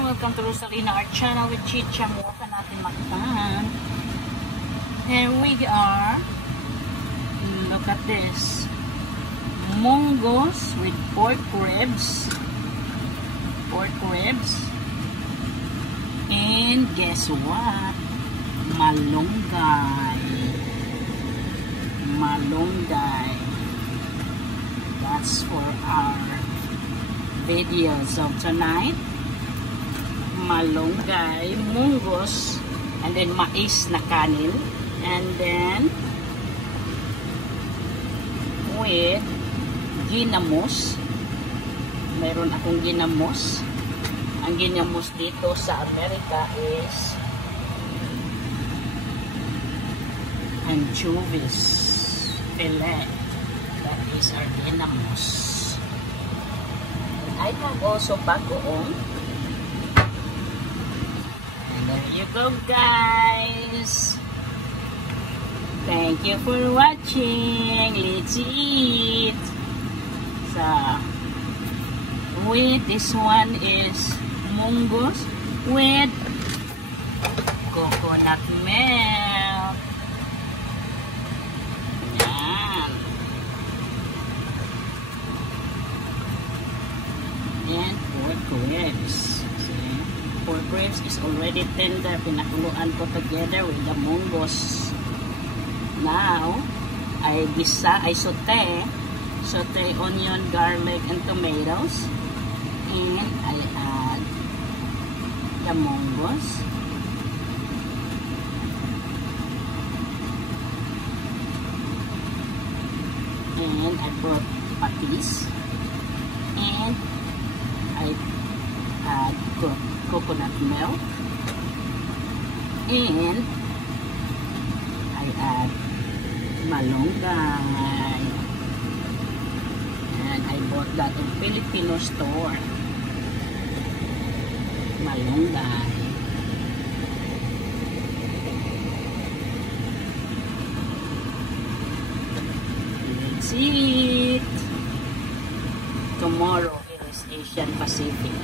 welcome to Rosalina Art Channel with Chicha. Mukha pa natin magpan. Here we are. Look at this. Munggos with pork ribs. Pork ribs. And guess what? Malunggay. Malunggay. That's for our videos of tonight. Malunggay, munggos, and then mais na kanin, and then with ginamos. Meron akong ginamos. Ang ginamos dito sa Amerika is anchovies fillet. That is our ginamos. And I have also bagoong. And there you go, guys. Thank you for watching. Let's eat. So, with this one is munggos with coconut milk. Yan. And pork ribs. See? Pork ribs is already tender. Pinakuluan ko together with the munggos. Now, I saute onion, garlic, and tomatoes. And I add the munggos. And I brought patis. And I add coconut milk. And I add malunggay. And I bought that in Filipino store. Malunggay. Let's eat. Tomorrow is Asian Pacific.